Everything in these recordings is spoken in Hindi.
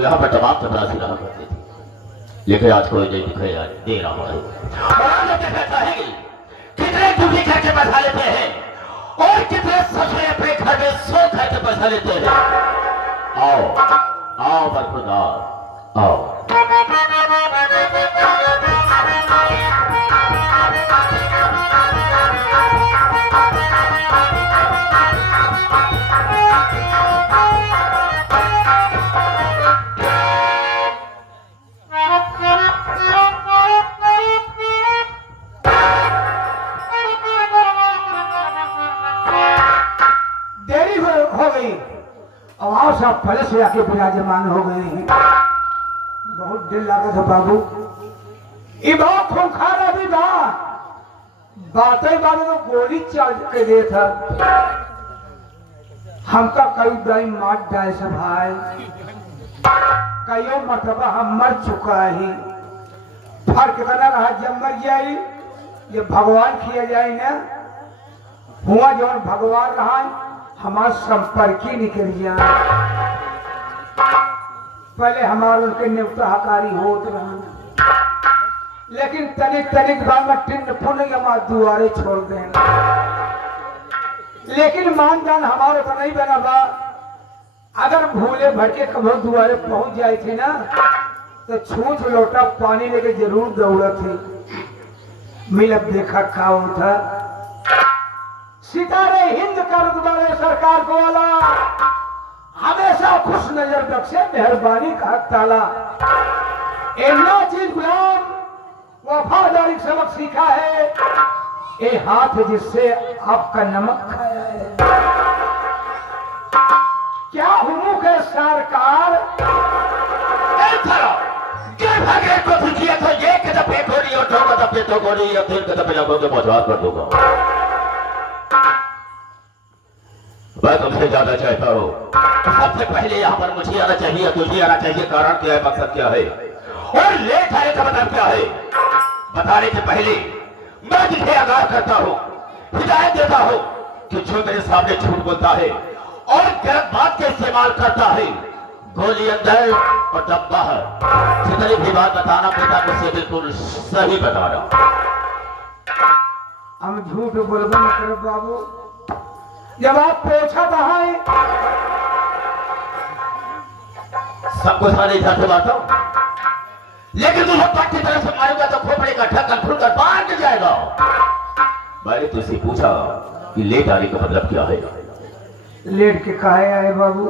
तो यहाँ पर तमाम चपरासी रहा करते थे, लेकिन आज कोई नहीं दिखाई दे रहा है। और आज देखना चाहेंगे कितने दुखी करके बसा लेते हैं और कितने सफे अपने घर में सो करके बसा लेते हैं। आओ आओ बरखुरदार आओ। सब फल से आके विराजमान हो गए हैं। बहुत दिल लागत है बाबू, ये बहुत खूंखार अभी बातें बारे तो गोली चल के दे था हमका कई दाई मार जाए सब भाई, कईयों मरतबा हम मर चुका है। फर्क करना रहा जब मर जाए ये भगवान किया जाए ना हुआ जो भगवान रहा हमारा संपर्क ही निकल गया। पहले हमारे उनके न्योता हकारी होत रहा, लेकिन तनिक तनिक बार में टिन फुन हमारे दुआरे छोड़ देना, लेकिन मान जान हमारे तो नहीं बना बा। अगर भूले भटके कभी दुआरे पहुंच जाए थे ना तो छूछ लोटा पानी लेके जरूर दौड़ा थी। मिलब देखा खाओ था सितारे हिंद कर तुम्हारे सरकार को वाला हमेशा खुश नजर बख्शे मेहरबानी का ताला। इतना चीज गुलाम वफादारी सबक सीखा है, ये हाथ जिससे आपका नमक खाया है। क्या हुमुक है सरकार भागे को किया तो ये कदम पे गोली और दो कदम पे तो गोली और तीन कदम पे लगोगे मौजूद कर दूंगा। मैं तुमसे ज्यादा चाहता हूँ। सबसे पहले यहाँ पर मुझे आना चाहिए, तुझे आना चाहिए। कारण क्या है, मकसद क्या है और लेट आने का मतलब क्या है, बताने से पहले मैं तुझे आगाह करता हूँ, हिदायत देता हूँ कि जो मेरे सामने झूठ बोलता है और गलत बात का इस्तेमाल करता है, गोली अंदर और दम बाहर। जितनी भी बात बताना बेटा मुझसे बिल्कुल सही बताना। हम झूठ बोलबो न करो बाबू, जब आप पूछा था सबको सारे इधर से बात हो, लेकिन तुझे पट्टी तरह से मारूंगा तो खोपड़े का ढक्कन खुलकर बाहर गिर जाएगा। मैंने तुझसे पूछा कि लेट आने का मतलब क्या है। लेट के काहे आए बाबू?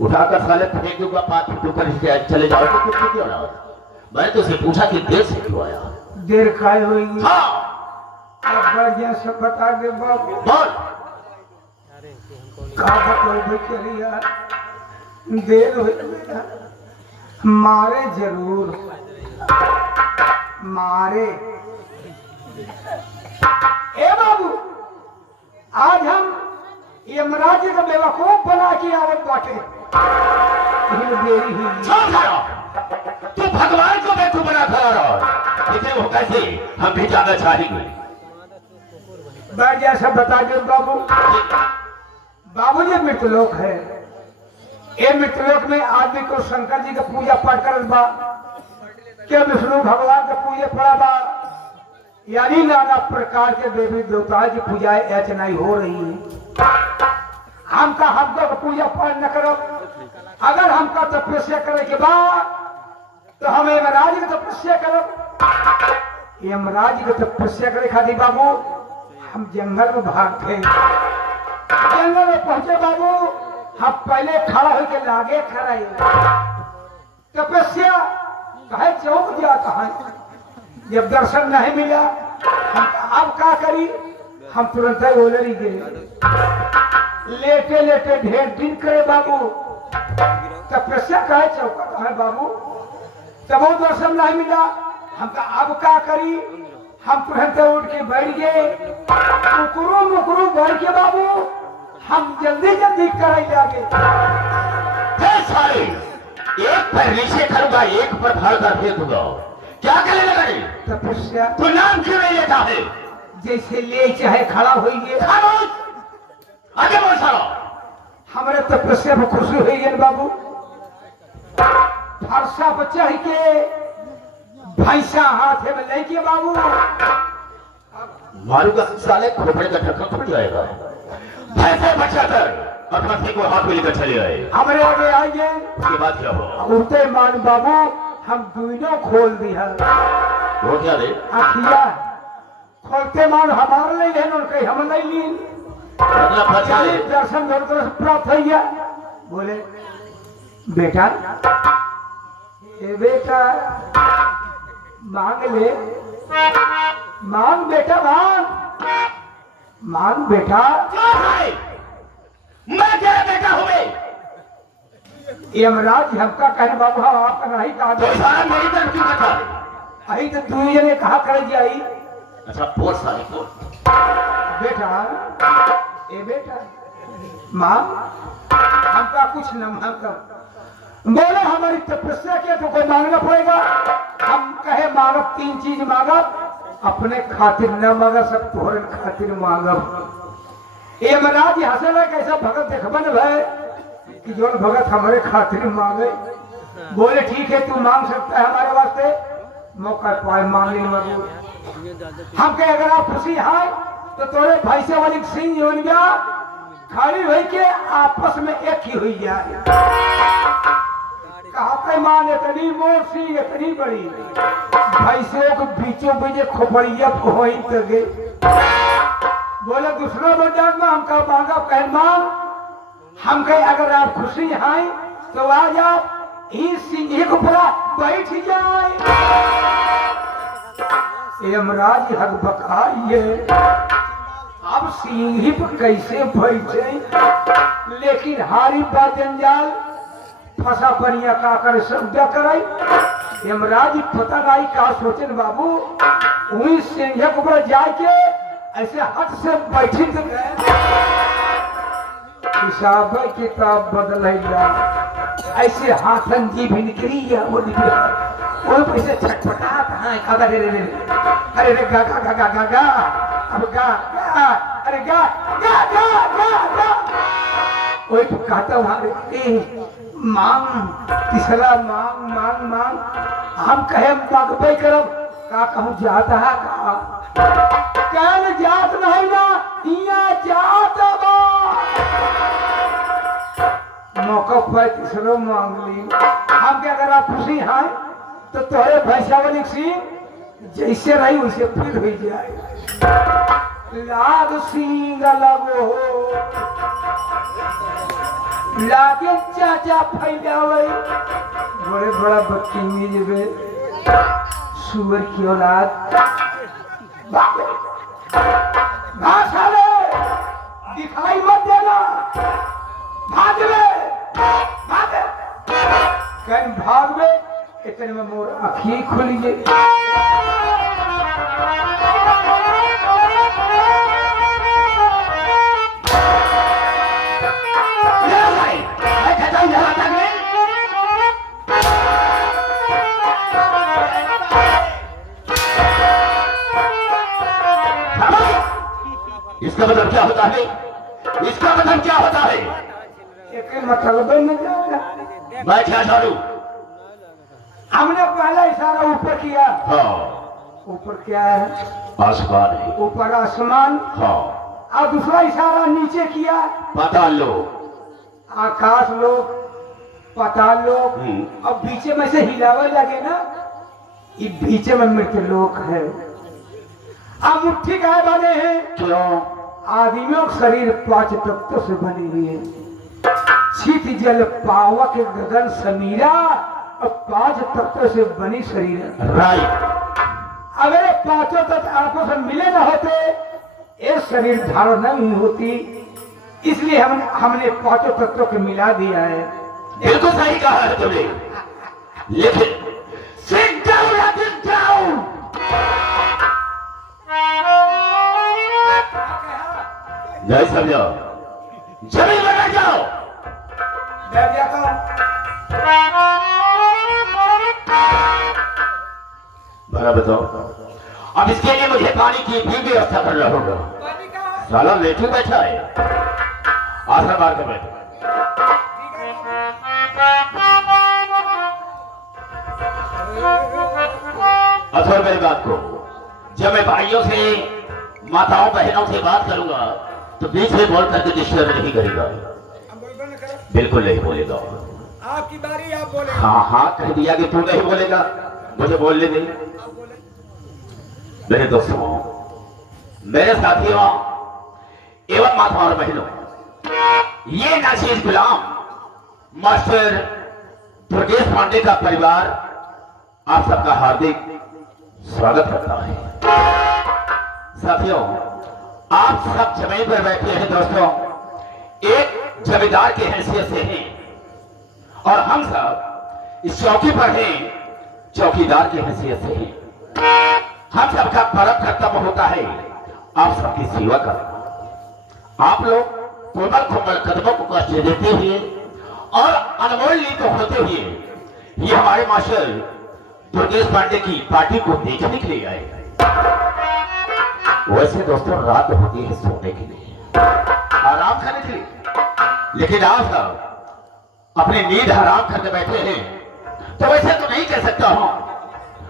उठाकर साले फेंक दूंगा, पाँच फुट ऊपर चले जाओ तो कुछ क्यों ना। मैंने तुझसे पूछा कि देर से क्यों आया। देर काहे होगी? हाँ आप बढ़िया सब बता दे बाबू। बोल का बताओ चलिए देर हो मारे जरूर मारे। ए बाबू आज हम यमराज का बेवकूफ बना के आवत बाटे। देरी ही तू भगवान को बेवकूफ बना खड़ा रहा, इसे वो कैसे हम भी जाना चाहेंगे। बढ़िया सब बता दो बाबू। बाबू जी मृतलोक है, ये मृतलोक में आदमी को शंकर जी का पूजा पाठ करत बा, क्या विष्णु भगवान का पूजा पड़ा बा, यानी नाना प्रकार के देवी देवता की पूजाएं अर्चनाएं हो रही है। हमका हमको पूजा पाठ न करो, अगर हमका तपस्या करे के बाद तो हम यमराज की तपस्या करो। यमराज की तपस्या करे खातिर बाबू हम जंगल में भागते, जंगल में पहुंचे बाबू हम पहले खड़ा होकर लागे खड़ा तपस्या कहे चौक जाता है। जब दर्शन नहीं मिला हम अब क्या करी, हम तुरंत ही बोले नहीं गए। लेटे लेटे ढेर दिन करे बाबू, तपस्या कहे चौक है बाबू, तब वो दर्शन नहीं मिला हम अब क्या करी, हम तुरंत उठ के बैठ गए। मुकरू मुकरू बैठ के बाबू हम जल्दी जल्दी कराई जागे। सारे एक पर नीचे करूंगा, एक पर फाड़ कर फेंकूंगा। क्या करने लगा रे? तपस्या। तो नाम क्यों नहीं लेता है? जैसे ले चाहे खड़ा होइए। आगे बोल सारा। हमारे तपस्या में खुशी हुई है बाबू। फरसा पर चढ़ के भैंसा हाथ में लेके बाबू मारूंगा साले, खोपड़े का ढक्कन फट जाएगा। भैंसे बचाकर और हाथी को हाथ में लेकर चले आए। हमारे आगे आइए। उसके बाद क्या हुआ? उठते मान बाबू हम दुनों खोल दिया। वो क्या रे? अखिया खोलते मान हमारे लिए है कहीं हम नहीं ली। मतलब फंस गए। दर्शन प्राप्त हो गया। बोले बेटा, ए बेटा मांग ले, मांग बेटा मांग, मांग बेटा। मैं तेरा बेटा हूँ। यमराज हमका कहने बाबू हाँ आपका नहीं कहा तो सारा मेरी तरफ क्यों करता है? अही तो तू ने कहा कर जाई। अच्छा बोल साले बोल। बेटा ए बेटा माँ हमका कुछ न मांगता। बोले हमारी तपस्या किया तो कोई मांगना पड़ेगा। हम कहे मांगब 3 चीज मांगब, अपने खातिर न मांगा सब तोहरे खातिर मांगब। यमराज हंसे कैसा भगत देखबन भाई कि जो भगत हमारे खातिर मांगे। बोले ठीक है तू मांग सकता है हमारे वास्ते, मौका पाए मांगने मजबूर। हम कहे अगर आप खुशी हैं तो तोरे भैंसे वाली सिंह जोन गया खाली हुई के आपस में एक ही हुई जाए। कहा मान इतनी मोर सी इतनी बड़ी भैंसों के बीचों बीच खोपड़िया वहीं तक। बोले दूसरा बजाज में हमका मांगा कह मांग। हम कहे अगर आप खुशी हैं तो आज आप इस सिंह के ऊपर बैठ जाए। यमराज हक बकाइए अब सिंह ही पर कैसे बैठे, लेकिन हारी बा जंजाल फंसा बनिया का कर शब्द करे। यमराज पता नहीं का सोचन बाबू वही सिंह के ऊपर जाके ऐसे हट से बैठी तो गए। हिसाब किताब बदल ऐसे हाथन जी भी निकली है वो पैसे छटपटात हाँ खादा रे रे अरे रे गा गा गा गा गा गा अब गा गा अरे गा गा गा गा गा वही तो कहता हूँ मांग तीसरा मांग मांग मांग। हम कहे मांगबे करब का कहूँ जाता है का कल जात नहीं ना यहाँ जात बा। मौका पर तीसरो मांग ली। हम क्या अगर आप खुशी हैं तो तोहरे भैंसा वाली सिंह जैसे रही वैसे फिर हो जाए। लाग सिंह लगो लागे चाचा फैलावे बड़े बड़ा बदतमीज बे सुअर की औलाद भाषाले दिखाई मत देना भाग ले भाग कहीं भाग में इतने में मोर आँखें खुली गई। इसका मतलब क्या होता है? इसका मतलब क्या होता है? एक मतलब नहीं जाएगा। मैं क्या जानू? हमने पहला इशारा ऊपर किया। हाँ ऊपर क्या है? आसमान है। ऊपर आसमान। हाँ और दूसरा इशारा नीचे किया पाताल लो, आकाश लोग पाताल लोग। और बीचे में से हिलावे लगे ना ये बीचे में मृत लोक है। अब मुट्ठी का बने हैं क्यों? आदमियों का शरीर 5 तत्वों से बनी हुई है। शीत जल पावक गगन समीरा और 5 तत्वों से बनी शरीर है। राइट। अगर 5 तत्व आपस में मिले न होते ये शरीर धारण नहीं होती, इसलिए हमने 5 तत्वों को मिला दिया है। बिल्कुल सही कहा है तुमने, लेकिन sit down, sit down। नहीं समझो, जमीन में बैठ जाओ। बैठ जाता हूं। बड़ा बताओ, अब इसके लिए मुझे पानी की भी व्यवस्था करना होगा। साला लेटू बैठा है, आसर मार कर बैठा। और सुन मेरी बात को, जब मैं भाइयों से माताओं बहनों से बात करूंगा तो बीच में बोल करके डिस्टर्ब नहीं करेगा। बिल्कुल नहीं बोलेगा। आपकी बारी, आप बोले। हाँ हाँ कह दिया कि तू नहीं बोलेगा, मुझे बोलने दे। मेरे दोस्तों, मेरे साथियों एवं माताओं और बहनों, ये नाचीज गुलाम मास्टर दुर्गेश पांडे का परिवार आप सबका हार्दिक स्वागत करता है। साथियों, आप सब जमीन पर बैठे हैं दोस्तों, एक जमींदार की हैसियत से हैं और हम सब इस चौकी पर हैं चौकीदार की हैसियत से हैं। हम सबका परम कर्तव्य होता है आप सबकी सेवा करना। आप लोग कोमल कोमल कदमों को कष्ट देते हुए और अनमोल नींद होते हुए ये हमारे मास्टर दुर्गेश पांडे की पार्टी को देखने के लिए आए। वैसे दोस्तों रात होती है सोने के लिए, आराम करने के लिए, लेकिन आप सब अपनी नींद हराम करके बैठे हैं। तो वैसे तो नहीं कह सकता हूं,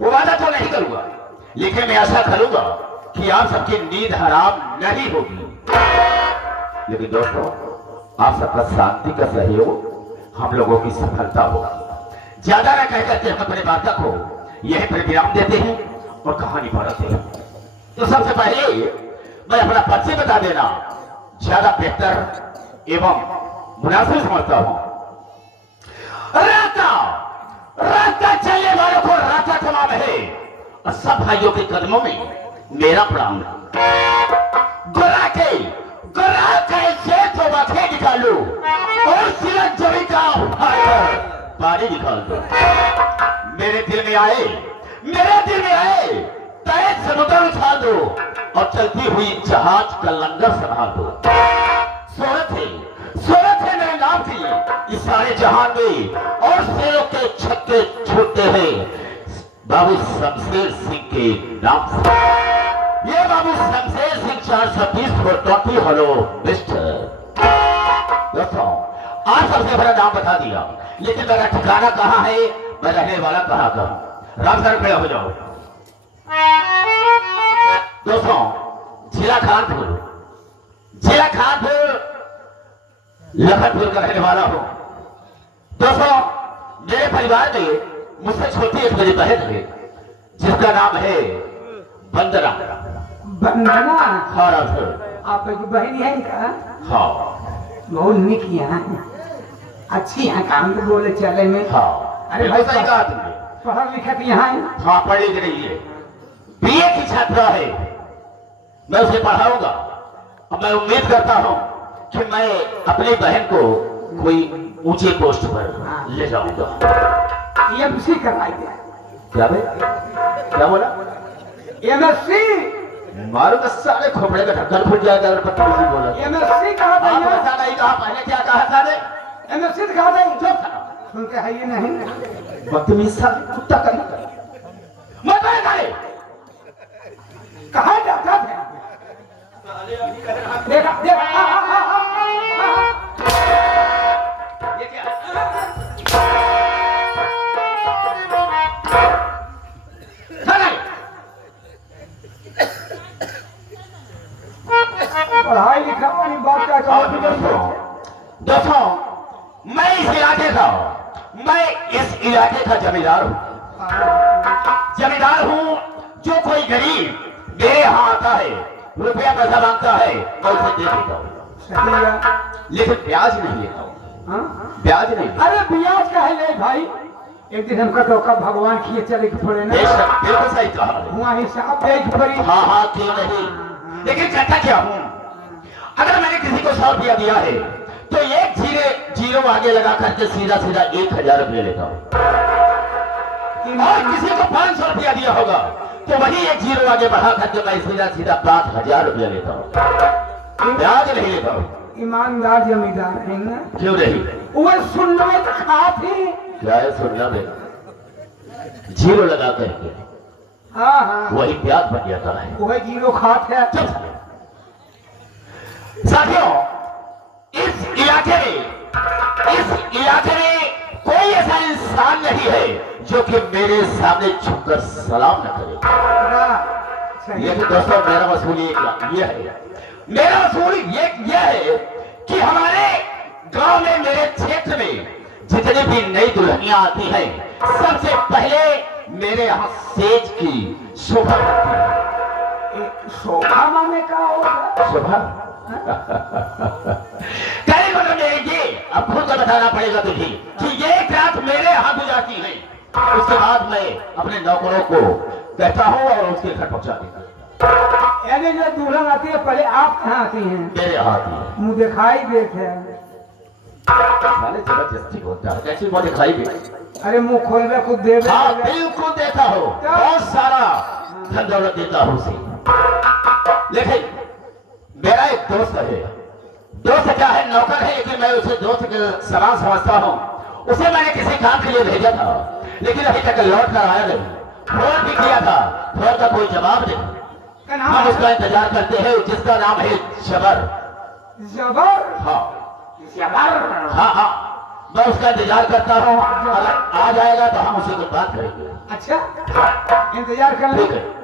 वो वादा तो नहीं करूंगा, लेकिन मैं आशा करूंगा कि आप सबकी नींद हराम नहीं होगी। लेकिन दोस्तों, आप सबका शांति का सहयोग हम लोगों की सफलता होगी। ज्यादा न कह करके हम अपने वार्ता को यही पर विराम देते हैं और कहानी पढ़ाते हैं। तो सबसे पहले मैं अपना परिचय बता देना ज्यादा बेहतर एवं मुनासिब समझता हूं। रास्ता रास्ता चलने वालों को रास्ता तमाम है और सब भाइयों के कदमों में मेरा प्रणाम। गुरा के शेर को बाखे निकालो और सिलक जमी का उठाकर पानी निकाल दो। मेरे दिल में आए तय समुद्र उछाल दो और चलती हुई जहाज का लंगर संभाल दो। सूरत है मेरे नाम की इस सारे जहान में और शेरों के छक्के छूटते हैं बाबू शमशेर सिंह के नाम से। ये बाबू शमशेर सिंह 420 हेलो मिस्टर। दोस्तों, आज सबसे बड़ा नाम बता दिया, लेकिन मेरा ठिकाना कहाँ है, मैं रहने वाला कहाँ का। राम सर खड़े हो जाओ। दोस्तों, जिला कानपुर लखनपुर का रहने वाला हूँ। दोस्तों, मेरे परिवार में मुझसे छोटी एक मेरी बहन है जिसका नाम है वंदना। हाँ राम सर। आपकी बहन है क्या? हाँ। बहुत निक यहाँ अच्छी यहाँ काम तो बोले चले में। हाँ। अरे भाई सही कहा तुमने। पढ़ा लिखा तो यहाँ है। हाँ, पढ़ लिख रही है, बीए की छात्रा है। मैं उसे पढ़ाऊंगा और मैं उम्मीद करता हूँ कि मैं अपनी बहन को कोई ऊंचे पोस्ट पर ले जाऊंगा। एमएससी करवाइए। क्या भाई, क्या बोला? एमएससी मारो तो साले खोपड़े का ढक्कन खुल जाएगा अगर बदतमीजी बोला। एमएससी कहा था? आप ऐसा नहीं कहा, पहले क्या कहा था ने? एमएससी कहा था। चुप था। सुनते है ये नहीं बदतमीज सा कुत्ता कर मत करे। कहा जाता था? देखा ये क्या पढ़ाई लिखा वाली बात क्या दोस्तों, मैं इस इलाके का जमींदार हूँ। जो कोई गरीब मेरे यहाँ आता है, रुपया पैसा मांगता है, मैं उसे दे देता हूँ, लेकिन ब्याज नहीं लेता हूँ। ब्याज नहीं। अरे ब्याज का है ले भाई। एक दिन हमका तो कब भगवान किए चले के थोड़े ना। बिल्कुल सही कहा। हुआ हिसाब देख पड़ी। हाँ क्यों नहीं, लेकिन कहता क्या हूँ, अगर मैंने किसी को 100 रुपया दिया है तो एक जीरो आगे लगा करके सीधा 1000 रुपया लेता हूँ। और किसी को 500 रुपया दिया होगा तो वही एक जीरो आगे बढ़ा करके मैं सीधा 5000 रुपया लेता हूँ। ब्याज नहीं लेता हूँ। ईमानदार जमींदार है ना। क्यों नहीं? वो सुनना में खाती क्या है सुनना में? जीरो लगा करके हाँ वही ब्याज बन जाता है। वही जीरो खात है। साथियों, इस इलाके में कोई ऐसा इंसान नहीं है जो कि मेरे सामने झुककर सलाम न करे। सही ये तो दोस्तों मेरा वसूल ये है, मेरा वसूल ये है कि हमारे गांव में, मेरे क्षेत्र में जितनी भी नई दुल्हनियां आती हैं, सबसे पहले मेरे यहाँ सेज की शोभा लगती है। शोभा माने का होगा? शोभा कई मतलब ये अब खुद को बताना पड़ेगा तुझे कि ये रात मेरे यहाँ गुजारती है, उसके बाद मैं अपने नौकरों को कहता हूँ और उसके घर पहुंचा देता। यानी जो दुल्हन आती है पहले आप कहाँ आती हैं? मेरे यहाँ आती है। मुँह दिखाई देते साले जबरदस्ती होता है, कैसी मुझे दिखाई भी। अरे मुंह खोल के खुद दे हाँ बिल्कुल देता हो, बहुत सारा धन दौलत देता हूँ उसे। लेकिन मेरा एक दोस्त है, दोस्त क्या है, नौकर है, लेकिन मैं उसे दोस्त के समान समझता हूँ। उसे मैंने किसी काम के लिए भेजा था, लेकिन अभी तक लौट कर आया नहीं। फोन भी किया था, फोन का कोई जवाब नहीं। हम उसका इंतजार करते हैं, जिसका नाम है जबर। जबर? हाँ जबर? हाँ हाँ, मैं उसका इंतजार करता हूँ। अगर आ जाएगा तो हम उसी को बात करेंगे। अच्छा, इंतजार कर ठीक लो। है।